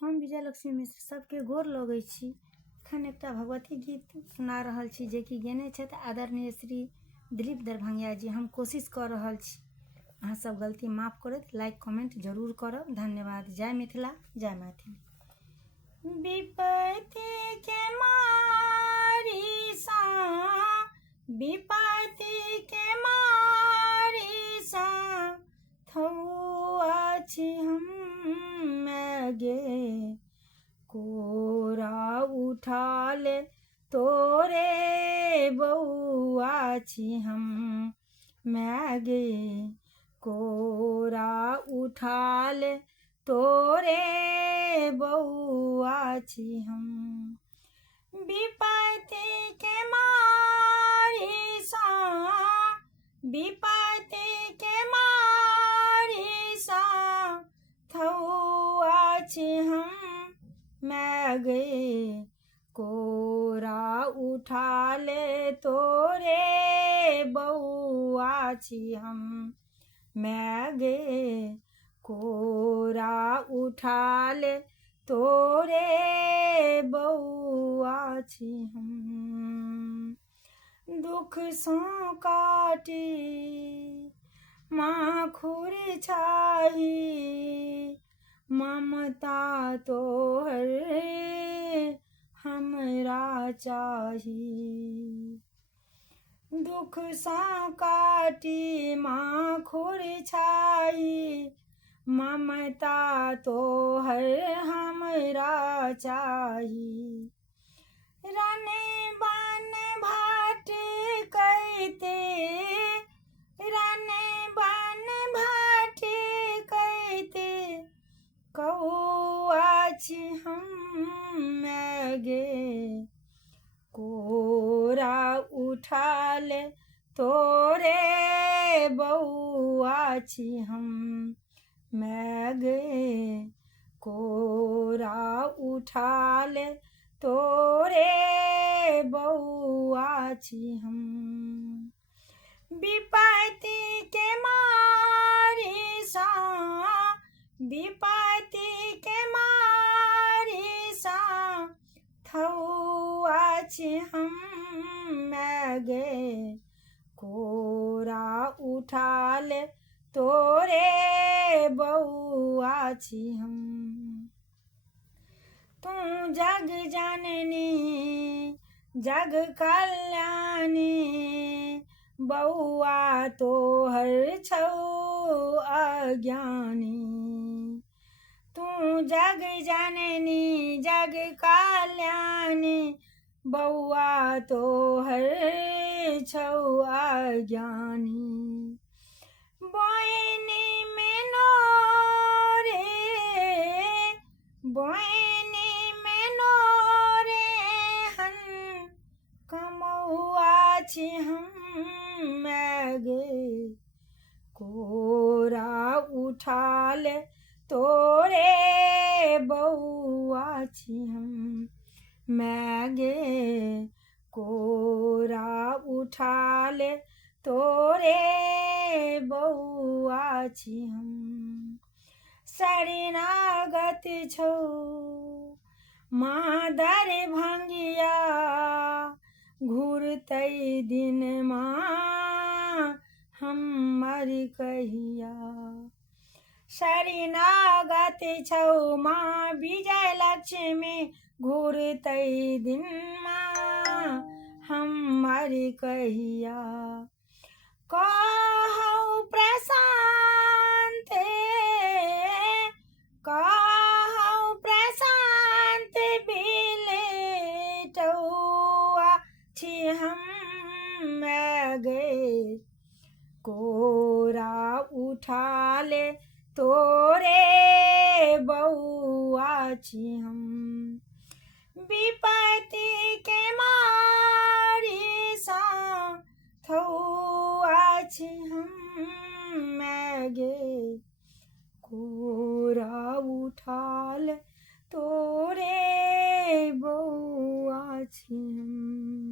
हम विजय लक्ष्मी मिश्र सबके गोर लगै छी। एखन एकटा भगवती गीत सुना रहल छी जेकि गेने छथि आदरणीय श्री दिलीप दरभंगिया जी। हम कोशिश कर रहल छी, अहाँ सब गलती माफ करत, लाइक कमेंट जरूर करब। धन्यवाद। जय मिथिला, जय मैथिली। विपत्ति के मारी सा, विपत्ति के मारी सा थौआ छी हम गे, कोरा उठा ले तोरे बउआ छी हम गे, कोरा उठा ले तोरे बउआ छी हम। विपत्ति के मारी सा, विपत्ति के मारी सा थौआ छी हम गे, कोरा उठा ले तोरे बउआ छी हम गे, कोरा उठा ले तोरे बउआ छी हम। दुख सो काटी माखुर छाही, ममता तोहर हमरा चाही। दुख सा काटी माखुर छाही, ममता तोहर हमरा चाही। रने बन भाट कहते, रने बन भाट कहते कौआ छी हम गे, कोरा उठा ले तोरे बउआ छी हम गे, कोरा उठा ले तोरे बउआ छी हम। विपत्ति के मारी सा, विपत्ति के मारी सा थौआ छी हम गे, कोरा उठा ले तोरे बउआ छी हम। तू जग जननी जग कल्याणी, बउआ तोहर छौ अज्ञानी। तू जग जननी जग कल्याणी, बउआ तोहर छौ अज्ञानी। बोइनी में नोरे, बोइनी में नोरे हन कमौआ छी हम गे, कोरा उठा ले तोरे बउआ छी हम गे, कोरा उठा ले तोरे बउआ छी हम। शरणागत छौ माँ दरभंगिया, घुरतै दिन माँ हमर कहिया। शरणागत छौ माँ विजय लक्ष्मी, घुरतै दिन माँ हमर कहिया। कहौ प्रशांत, कहौ प्रशांत बिलटौआ छी हम गे, कोरा उठा ले तोरे बउआ छी हम। विपत्ति के मारी सा थौआ छी हम गे, कोरा उठा ले तोरे बउआ छी हम।